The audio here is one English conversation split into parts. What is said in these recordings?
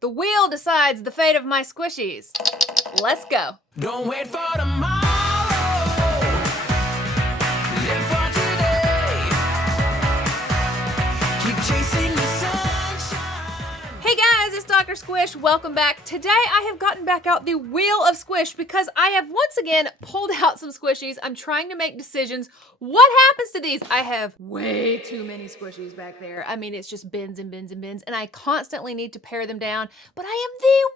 The wheel decides the fate of my squishies. Let's go. Don't wait for tomorrow. Live for today. Keep chasing the sunshine. Hey guys, it's Doctor Squish. Welcome back. Today I have gotten back out the Wheel of Squish because I have once again pulled out some squishies. I'm trying to make decisions. What happens to these? I have way too many squishies back there. I mean, it's just bins and bins and bins, and I constantly need to pare them down, but I am the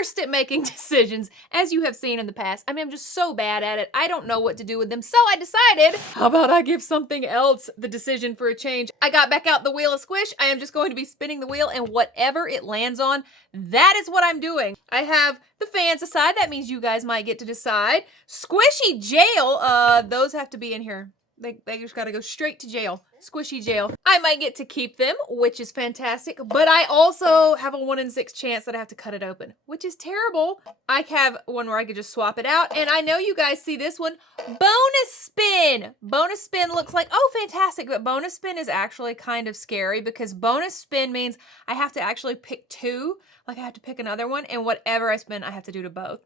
worst at making decisions, as you have seen in the past. I mean, I'm just so bad at it. I don't know what to do with them. So I decided, how about I give something else the decision for a change? I got back out the Wheel of Squish. I am just going to be spinning the wheel, and whatever it lands on, that is what I'm doing. I have the fans aside. That means you guys might get to decide. Squishy jail. Those have to be in here. They just gotta go straight to jail. Squishy jail. I might get to keep them, which is fantastic, but I also have a 1 in 6 chance that I have to cut it open, which is terrible. I have one where I could just swap it out, and I know you guys see this one. Bonus spin! Bonus spin looks like, oh, fantastic, but bonus spin is actually kind of scary because bonus spin means I have to actually pick two, like I have to pick another one, and whatever I spin, I have to do to both.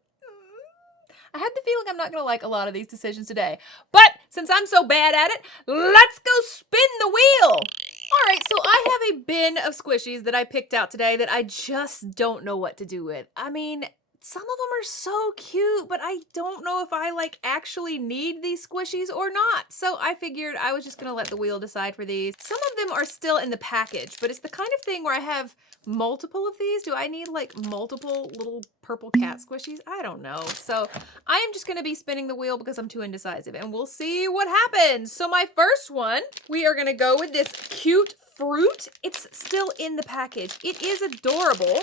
I have the feeling I'm not going to like a lot of these decisions today. But since I'm so bad at it, let's go spin the wheel. All right, so I have a bin of squishies that I picked out today that I just don't know what to do with. I mean, some of them are so cute, but I don't know if I actually need these squishies or not. So I figured I was just going to let the wheel decide for these. Some of them are still in the package, but it's the kind of thing where I have multiple of these. Do I need multiple little purple cat squishies? I don't know. So I am just going to be spinning the wheel because I'm too indecisive, and we'll see what happens. So my first one, we are going to go with this cute fruit. It's still in the package. It is adorable.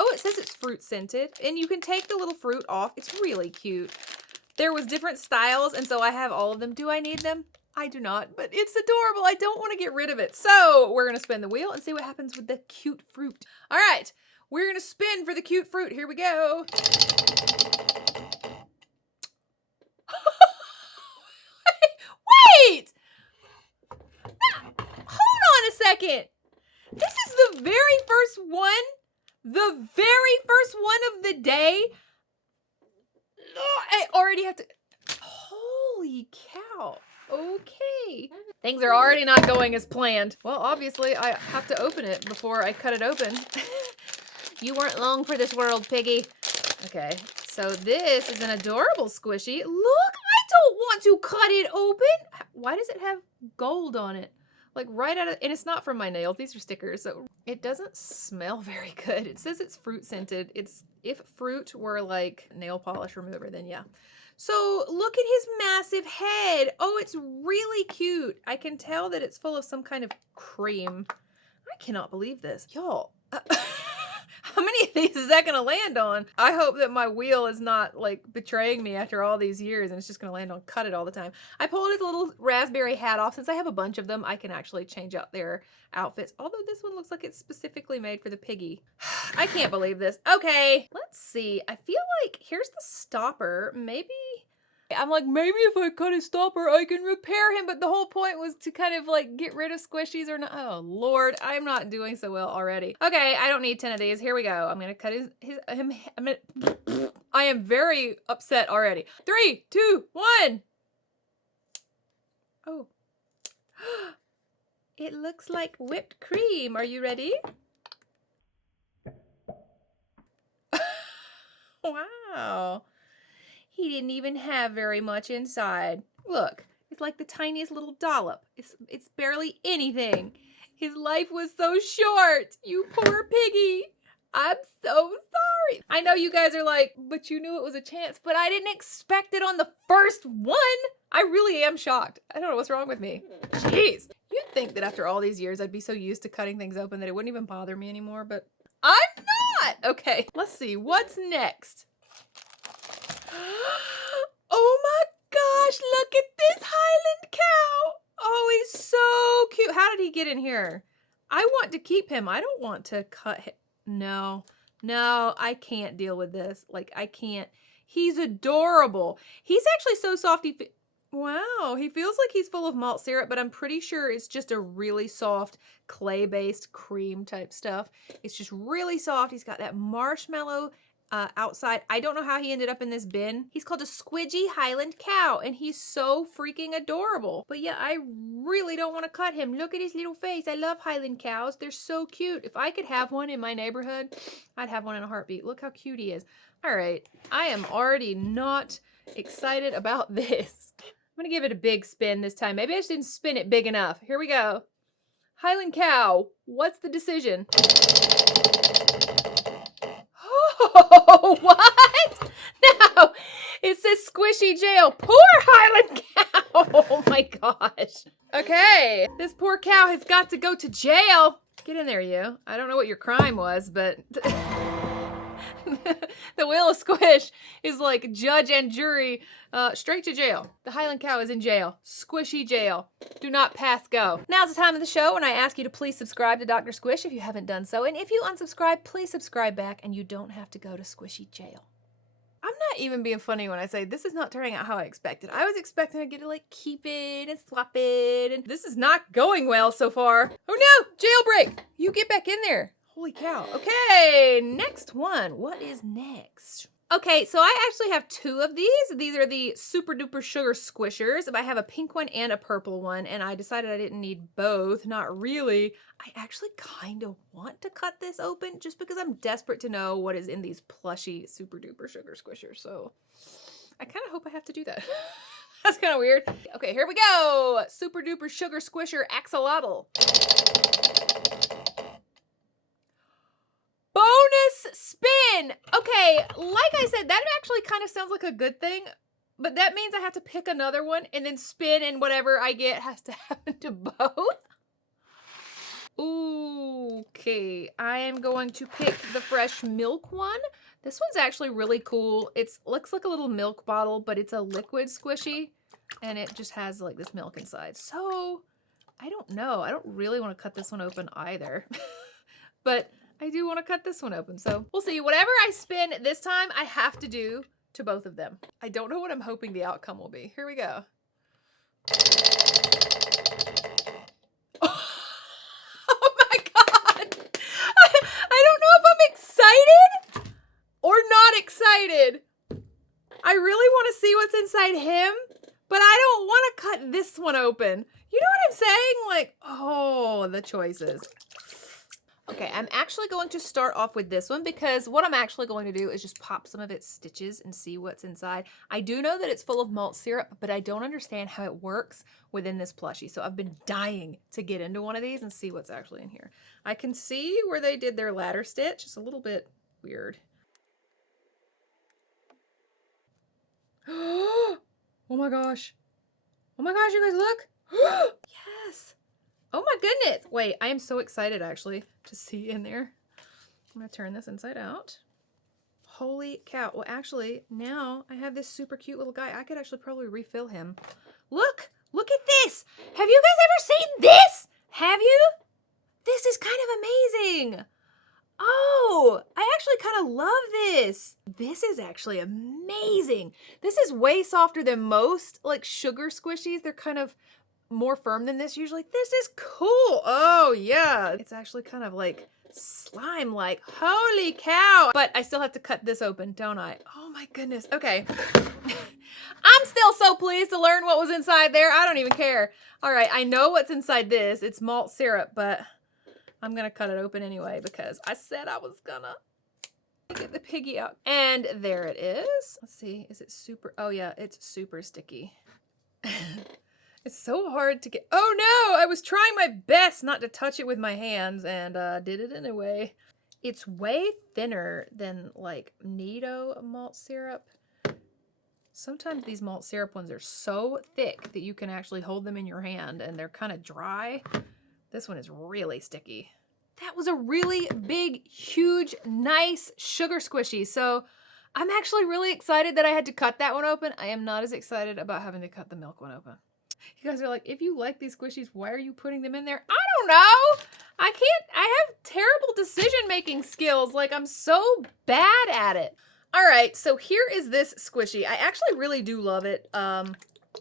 Oh, it says it's fruit scented, and you can take the little fruit off. It's really cute. There was different styles, and so I have all of them. Do I need them? I do not, but it's adorable. I don't want to get rid of it. So we're going to spin the wheel and see what happens with the cute fruit. All right, we're going to spin for the cute fruit. Here we go. Wait! Hold on a second. This is the very first one. The very first one of the day. I already have to. Holy cow. Okay. Things are already not going as planned. Well, obviously, I have to open it before I cut it open. You weren't long for this world, Piggy. Okay, so this is an adorable squishy. Look, I don't want to cut it open. Why does it have gold on it? Right out of, and it's not from my nails. These are stickers, so it doesn't smell very good. It says it's fruit scented. If fruit were like nail polish remover, then yeah. So look at his massive head. Oh, it's really cute. I can tell that it's full of some kind of cream. I cannot believe this. Y'all, how many of these is that gonna land on? I hope that my wheel is not betraying me after all these years and it's just gonna land on cut it all the time. I pulled his little raspberry hat off. Since I have a bunch of them, I can actually change out their outfits. Although this one looks like it's specifically made for the Piggy. I can't believe this. Okay, let's see. I feel like here's the stopper. Maybe if I cut his stopper, I can repair him. But the whole point was to kind of get rid of squishies or not. Oh, Lord, I'm not doing so well already. Okay, I don't need 10 of these. Here we go. I'm going to cut I am very upset already. 3, 2, 1. Oh. It looks like whipped cream. Are you ready? Wow. He didn't even have very much inside. Look, it's like the tiniest little dollop. It's barely anything. His life was so short. You poor Piggy. I'm so sorry. I know you guys are like, but you knew it was a chance, but I didn't expect it on the first one. I really am shocked. I don't know what's wrong with me. Jeez. You'd think that after all these years, I'd be so used to cutting things open that it wouldn't even bother me anymore, but I'm not. Okay, let's see. What's next? Oh my gosh, look at this Highland cow. Oh, he's so cute. How did he get in here? I want to keep him. I don't want to cut him. No, I can't deal with this. I can't. He's adorable. He's actually so soft. Wow, he feels like he's full of malt syrup, but I'm pretty sure it's just a really soft clay-based cream type stuff. It's just really soft. He's got that marshmallow outside. I don't know how he ended up in this bin. He's called a squidgy Highland cow, and he's so freaking adorable. But yeah, I really don't want to cut him. Look at his little face. I love Highland cows. They're so cute. If I could have one in my neighborhood, I'd have one in a heartbeat. Look how cute he is. All right, I am already not excited about this. I'm gonna give it a big spin this time. Maybe I just didn't spin it big enough. Here we go. Highland cow, what's the decision? Oh, what? No, it says squishy jail. Poor Highland cow. Oh my gosh. Okay, this poor cow has got to go to jail. Get in there, you. I don't know what your crime was, but the Wheel of Squish is like judge and jury, straight to jail. The Highland cow is in jail. Squishy jail. Do not pass go. Now's the time of the show when I ask you to please subscribe to Dr. Squish if you haven't done so. And if you unsubscribe, please subscribe back and you don't have to go to squishy jail. I'm not even being funny when I say this is not turning out how I expected. I was expecting to get to like keep it and swap it, and this is not going well so far. Oh no, jailbreak. You get back in there. Holy cow. Okay, next one. What is next? Okay, so I actually have two of these. These are the super duper sugar squishers. I have a pink one and a purple one, and I decided I didn't need both. Not really. I actually kind of want to cut this open just because I'm desperate to know what is in these plushy super duper sugar squishers. So I kind of hope I have to do that. That's kind of weird. Okay, here we go. Super duper sugar squisher axolotl. Bonus spin! Okay, like I said, that actually kind of sounds like a good thing, but that means I have to pick another one and then spin, and whatever I get has to happen to both. Okay, I am going to pick the fresh milk one. This one's actually really cool. It looks like a little milk bottle, but it's a liquid squishy, and it just has like this milk inside. So, I don't know. I don't really want to cut this one open either. But I do want to cut this one open, so we'll see. Whatever I spin this time, I have to do to both of them. I don't know what I'm hoping the outcome will be. Here we go. Oh my god! I don't know if I'm excited or not excited. I really want to see what's inside him, but I don't want to cut this one open. You know what I'm saying? Like, oh, the choices. Okay, I'm actually going to start off with this one because what I'm actually going to do is just pop some of its stitches and see what's inside. I do know that it's full of malt syrup, but I don't understand how it works within this plushie. So I've been dying to get into one of these and see what's actually in here. I can see where they did their ladder stitch. It's a little bit weird. Oh my gosh. Oh my gosh, you guys look. Yes. Oh my goodness. Wait, I am so excited actually to see in there. I'm gonna turn this inside out. Holy cow. Well, actually, now I have this super cute little guy. I could actually probably refill him. Look at this. Have you guys ever seen this? Have you? This is kind of amazing. Oh, I actually kind of love this. This is actually amazing. This is way softer than most like sugar squishies. They're kind of more firm than this usually. This is cool. Oh yeah. It's actually kind of like slime-like. Holy cow. But I still have to cut this open, don't I? Oh my goodness. Okay. I'm still so pleased to learn what was inside there. I don't even care. All right, I know what's inside this. It's malt syrup, but I'm gonna cut it open anyway because I said I was gonna. Get the piggy out. And there it is. Let's see, is it super? Oh yeah, it's super sticky. It's so hard to get. Oh no, I was trying my best not to touch it with my hands and did it anyway. It's way thinner than like Nido malt syrup. Sometimes these malt syrup ones are so thick that you can actually hold them in your hand and they're kind of dry. This one is really sticky. That was a really big, huge, nice sugar squishy. So I'm actually really excited that I had to cut that one open. I am not as excited about having to cut the milk one open. You guys are like, if you like these squishies, why are you putting them in there? I don't know. I have terrible decision-making skills. Like, I'm so bad at it. All right, so here is this squishy. I actually really do love it.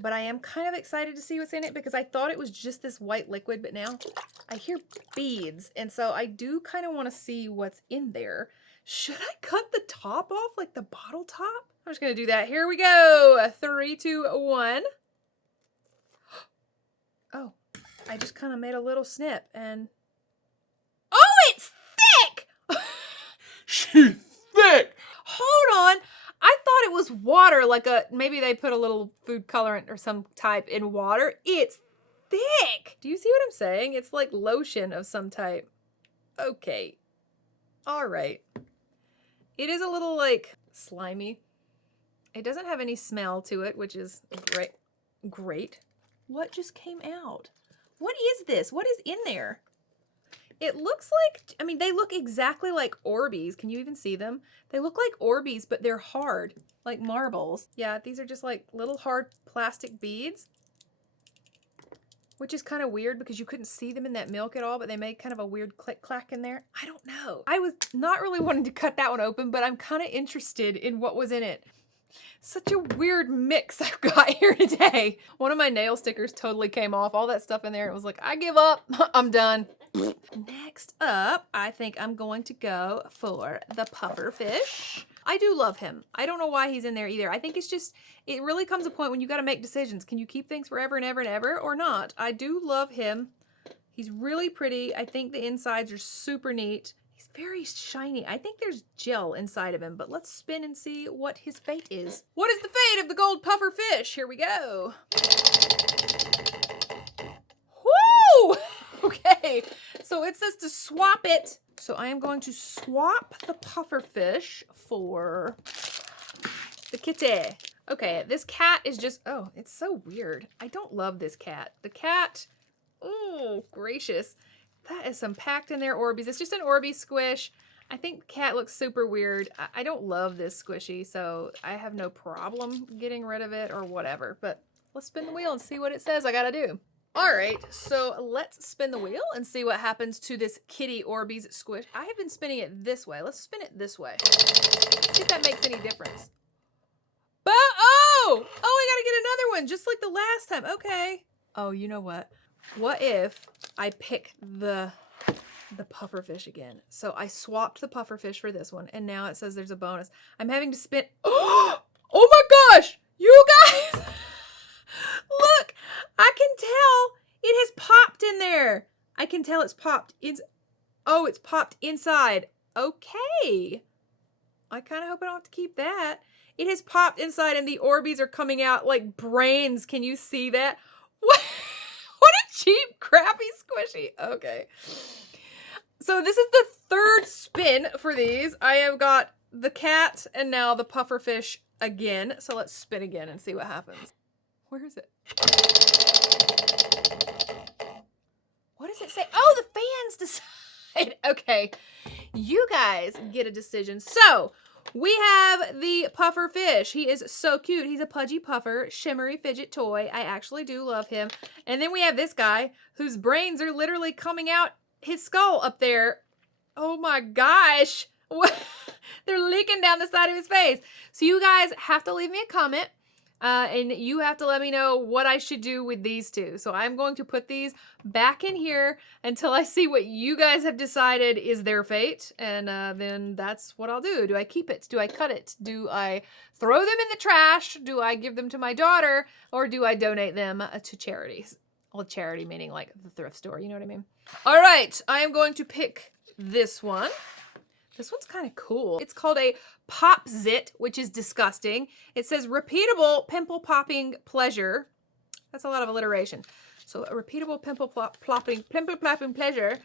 but I am kind of excited to see what's in it because I thought it was just this white liquid, but now I hear beads, and so I do kind of want to see what's in there. Should I cut the top off, like the bottle top? I'm just gonna do that. Here we go. 3, 2, 1. Oh, I just kind of made a little snip, and oh, it's thick! She's thick. Hold on. I thought it was water, like maybe they put a little food colorant or some type in water. It's thick. Do you see what I'm saying? It's like lotion of some type. Okay. All right. It is a little like slimy. It doesn't have any smell to it, which is great. Great. What just came out? What is this? What is in there? It looks like, I mean, they look exactly like Orbeez. Can you even see them? They look like Orbeez, but they're hard, like marbles. Yeah, these are just like little hard plastic beads, which is kind of weird because you couldn't see them in that milk at all, but they made kind of a weird click-clack in there. I don't know. I was not really wanting to cut that one open, but I'm kind of interested in what was in it. Such a weird mix I've got here today. One of my nail stickers totally came off. All that stuff in there. It was like, I give up. I'm done. Next up, I think I'm going to go for the puffer fish. I do love him. I don't know why he's in there either. I think it's just, it really comes a point when you got to make decisions. Can you keep things forever and ever and ever or not? I do love him. He's really pretty. I think the insides are super neat. He's very shiny. I think there's gel inside of him, but let's spin and see what his fate is. What is the fate of the gold puffer fish? Here we go. Woo! Okay, so it says to swap it. So I am going to swap the puffer fish for the kitty. Okay, this cat is just, oh, it's so weird. I don't love this cat. The cat, oh, gracious. That is some packed in there Orbeez. It's just an Orbeez squish. I think the cat looks super weird. I don't love this squishy, so I have no problem getting rid of it or whatever. But let's spin the wheel and see what it says I gotta do. All right, so let's spin the wheel and see what happens to this kitty Orbeez squish. I have been spinning it this way. Let's spin it this way. See if that makes any difference. But, oh, I gotta get another one, just like the last time. Okay. Oh, you know what? What if I pick the puffer fish again? So I swapped the puffer fish for this one, and now it says there's a bonus. I'm having to spin. Oh my gosh, you guys! Look, I can tell it has popped in there. I can tell it's popped. It's popped inside. Okay. I kind of hope I don't have to keep that. It has popped inside, and the Orbeez are coming out like brains. Can you see that? What? What a cheap, crappy squishy. Okay. So this is the third spin for these. I have got the cat and now the puffer fish again. So let's spin again and see what happens. Where is it? What does it say? Oh, the fans decide. Okay. You guys get a decision. So we have the puffer fish. He is so cute. He's a pudgy puffer, shimmery fidget toy. I actually do love him. And then we have this guy whose brains are literally coming out his skull up there. Oh my gosh. They're leaking down the side of his face. So you guys have to leave me a comment. And you have to let me know what I should do with these two. So I'm going to put these back in here until I see what you guys have decided is their fate. And then that's what I'll do. Do I keep it? Do I cut it? Do I throw them in the trash? Do I give them to my daughter? Or do I donate them to charities? Well, charity meaning like the thrift store. You know what I mean? All right. I am going to pick this one. This one's kind of cool. It's called a Pop Zit, which is disgusting. It says repeatable pimple popping pleasure. That's a lot of alliteration. So a repeatable pimple plopping pleasure.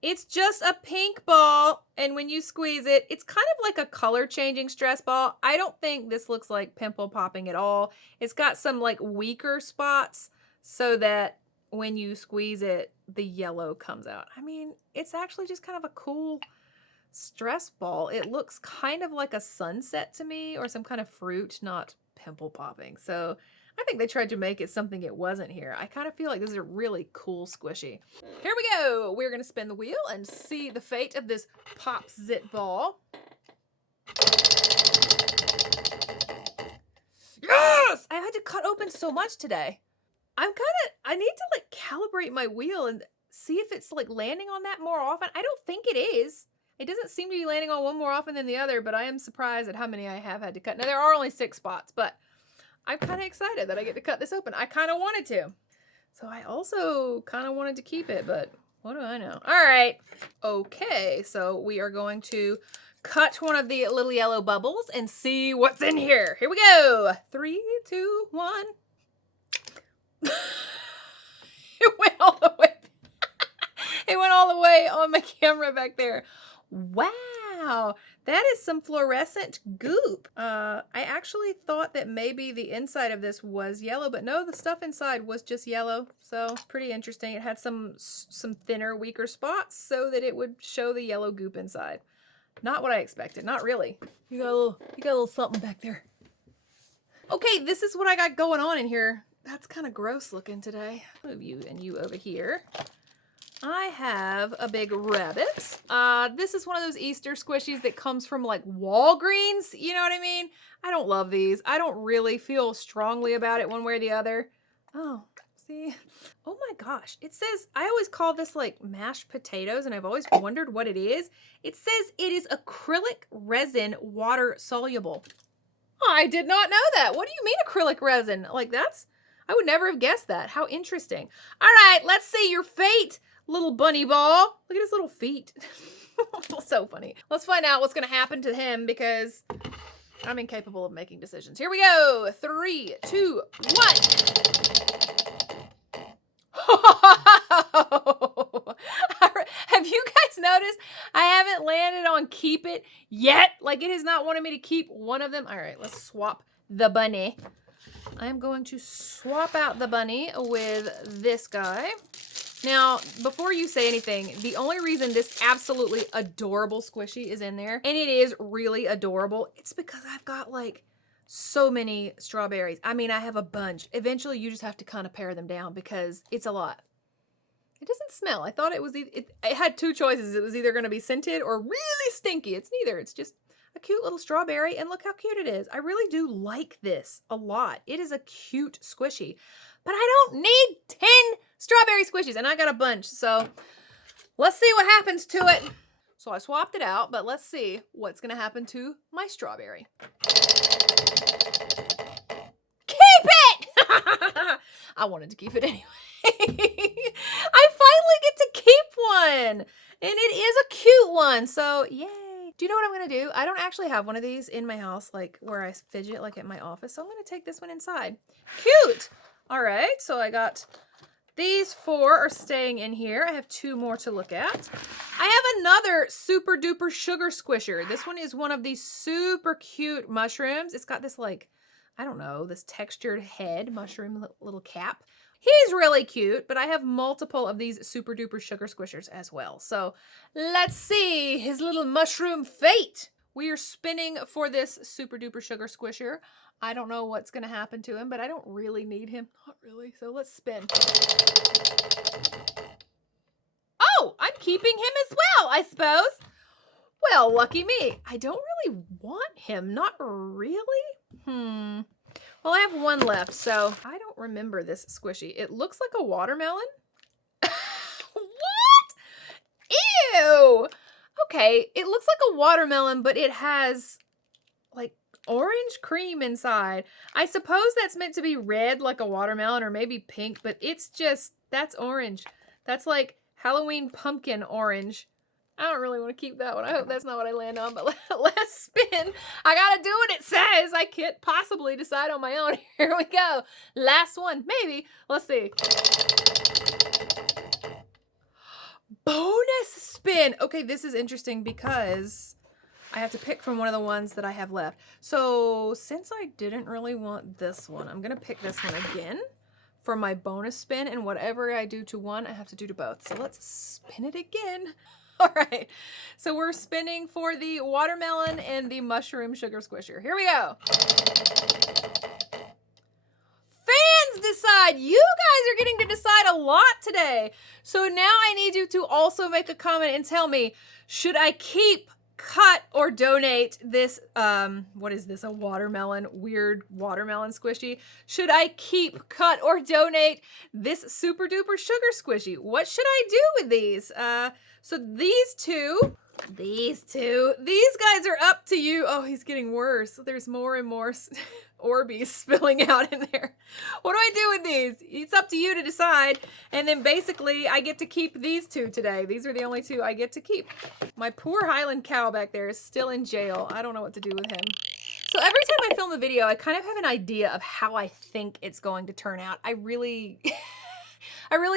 It's just a pink ball, and when you squeeze it, it's kind of like a color changing stress ball. I don't think this looks like pimple popping at all. It's got some like weaker spots so that when you squeeze it, the yellow comes out. I mean, it's actually just kind of a cool stress ball. It looks kind of like a sunset to me, or some kind of fruit, not pimple popping. So I think they tried to make it something it wasn't here. I kind of feel like this is a really cool squishy. Here we go. We're going to spin the wheel and see the fate of this Pop Zit ball. Yes! I had to cut open so much today. I need to like calibrate my wheel and see if it's like landing on that more often. I don't think it is. It doesn't seem to be landing on one more often than the other, but I am surprised at how many I have had to cut. Now, there are only 6 spots, but I'm kind of excited that I get to cut this open. I kind of wanted to. So I also kind of wanted to keep it, but what do I know? All right. Okay, so we are going to cut one of the little yellow bubbles and see what's in here. Here we go. 3, 2, 1. It went all the way. It went all the way on my camera back there. Wow, that is some fluorescent goop. I actually thought that maybe the inside of this was yellow, but no, the stuff inside was just yellow. So pretty interesting. It had some thinner, weaker spots so that it would show the yellow goop inside. Not what I expected. Not really. You got a little something back there. Okay, this is what I got going on in here. That's kind of gross looking today. Move you and you over here. I have a big rabbit. This is one of those Easter squishies that comes from like Walgreens. You know what I mean? I don't love these. I don't really feel strongly about it one way or the other. Oh, see? Oh my gosh. It says, I always call this like mashed potatoes and I've always wondered what it is. It says it is acrylic resin water soluble. I did not know that. What do you mean acrylic resin? Like I would never have guessed that. How interesting. All right, let's see your fate. Little bunny ball. Look at his little feet. So funny. Let's find out what's going to happen to him because I'm incapable of making decisions. Here we go. 3, 2, 1. Have you guys noticed I haven't landed on keep it yet? Like it has not wanted me to keep one of them. All right, let's swap the bunny. I'm going to swap out the bunny with this guy. Now, before you say anything, the only reason this absolutely adorable squishy is in there, and it is really adorable, it's because I've got like so many strawberries. I mean, I have a bunch. Eventually, you just have to kind of pare them down because it's a lot. It doesn't smell. I thought it was, it had 2 choices. It was either going to be scented or really stinky. It's neither. It's just a cute little strawberry, and look how cute it is. I really do like this a lot. It is a cute squishy, but I don't need 10 strawberry squishies, and I got a bunch, so let's see what happens to it. So I swapped it out, but let's see what's gonna happen to my strawberry. Keep it! I wanted to keep it anyway. I finally get to keep one, and it is a cute one, so yay. Do you know what I'm going to do? I don't actually have one of these in my house, like where I fidget, like at my office. So I'm going to take this one inside. Cute. All right. So I got these 4 are staying in here. I have 2 more to look at. I have another super duper sugar squisher. This one is one of these super cute mushrooms. It's got this like, I don't know, this textured head mushroom little cap. He's really cute, but I have multiple of these super duper sugar squishers as well. So let's see his little mushroom fate. We are spinning for this super duper sugar squisher. I don't know what's going to happen to him, but I don't really need him. Not really. So let's spin. Oh, I'm keeping him as well, I suppose. Well, lucky me. I don't really want him. Not really. Well, I have 1 left, so I don't remember this squishy. It looks like a watermelon. What? Ew. Okay, it looks like a watermelon, but it has like orange cream inside. I suppose that's meant to be red like a watermelon or maybe pink, but it's just, that's orange. That's like Halloween pumpkin orange. I don't really want to keep that one. I hope that's not what I land on, but let's spin. I gotta do what it says. I can't possibly decide on my own. Here we go. Last one, maybe. Let's see. Bonus spin. Okay, this is interesting because I have to pick from one of the ones that I have left. So since I didn't really want this one, I'm gonna pick this one again for my bonus spin, and whatever I do to one, I have to do to both. So let's spin it again. All right, so we're spinning for the watermelon and the mushroom sugar squisher. Here we go. Fans decide. You guys are getting to decide a lot today. So now I need you to also make a comment and tell me, should I keep cut or donate this, what is this, a watermelon, weird watermelon squishy? Should I keep, cut, or donate this super duper sugar squishy? What should I do with these? So these guys are up to you. Oh, he's getting worse. There's more and more Orbeez spilling out in there. What do I do with these? It's up to you to decide. And then basically I get to keep these two today. These are the only two I get to keep. My poor Highland cow back there is still in jail. I don't know what to do with him. So every time I film a video, I kind of have an idea of how I think it's going to turn out. I really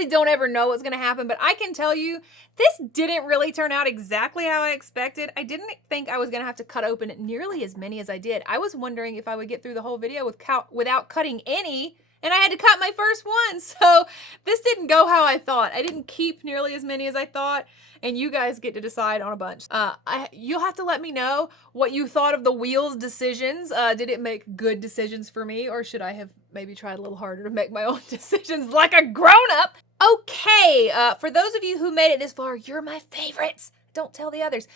don't ever know what's going to happen, but I can tell you this didn't really turn out exactly how I expected. I didn't think I was going to have to cut open nearly as many as I did. I was wondering if I would get through the whole video without cutting any, and I had to cut my first one. So this didn't go how I thought. I didn't keep nearly as many as I thought, and you guys get to decide on a bunch. You'll have to let me know what you thought of the wheels decisions. Did it make good decisions for me, or should I have maybe tried a little harder to make my own decisions like a grown-up? Okay, for those of you who made it this far, you're my favorites. Don't tell the others.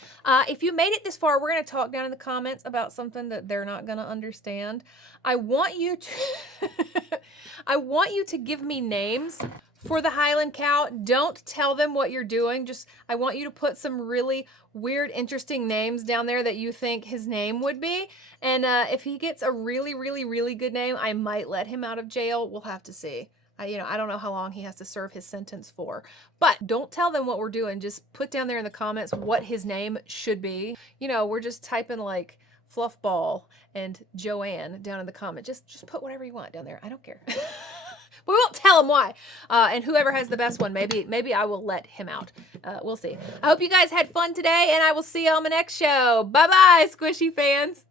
If you made it this far, we're going to talk down in the comments about something that they're not going to understand. I want you to give me names for the Highland cow. Don't tell them what you're doing. I want you to put some really weird, interesting names down there that you think his name would be. And if he gets a really, really, really good name, I might let him out of jail. We'll have to see. I don't know how long he has to serve his sentence for. But don't tell them what we're doing. Just put down there in the comments what his name should be. We're just typing like Fluffball and Joanne down in the comment. Just put whatever you want down there. I don't care. We won't tell him why. And whoever has the best one, maybe I will let him out. We'll see. I hope you guys had fun today, and I will see you on the next show. Bye-bye, Squishy fans.